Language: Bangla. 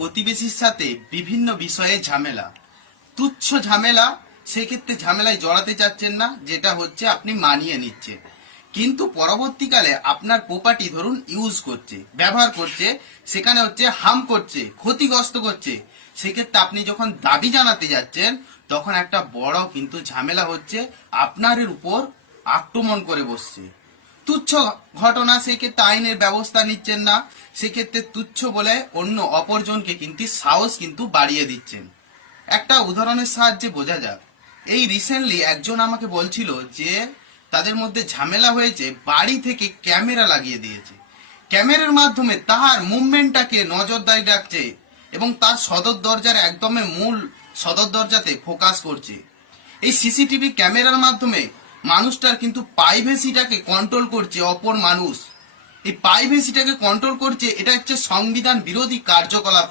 প্রতিবেশীর সাথে বিভিন্ন বিষয়ে ঝামেলা, তুচ্ছ ঝামেলা, সেক্ষেত্রে ঝামেলায় জড়াতে চাচ্ছেন না, যেটা হচ্ছে আপনি মানিয়ে নিচ্ছেন। কিন্তু পরবর্তীকালে আপনার প্রপার্টি ধরুন ইউজ করছে, ব্যবহার করছে, সেখানে হচ্ছে হার্ম করছে, ক্ষতিগ্রস্ত করছে, সেক্ষেত্রে আপনি যখন দাবি জানাতে যাচ্ছেন তখন একটা বড় কিন্তু ঝামেলা হচ্ছে, আপনার উপর আক্রমণ করে বসছে। তুচ্ছ ঘটনা, সেক্ষেত্রে আইনের ব্যবস্থা নিচ্ছেন না, সেক্ষেত্রে তুচ্ছ বলে অন্য অপরজনকে কিন্তু সাহস কিন্তু বাড়িয়ে দিচ্ছেন। একটা উদাহরণের সাহায্যে বোঝা যাক। এই রিসেন্টলি একজন আমাকে বলছিল যে তাদের মধ্যে ঝামেলা হয়েছে, বাড়ি থেকে ক্যামেরা লাগিয়ে দিয়েছে, ক্যামেরার মাধ্যমে তার মুভমেন্টটাকে নজরদারি রাখছে এবং তার সদর দরজার একদমই মূল সদর দরজাতে ফোকাস করছে। এই সিসিটিভি ক্যামেরার মাধ্যমে মানুষটার কিন্তু প্রাইভেসিটাকে কন্ট্রোল করছে অপর মানুষ। এই প্রাইভেসিটাকে কন্ট্রোল করছে, এটা হচ্ছে সংবিধান বিরোধী কার্যকলাপ।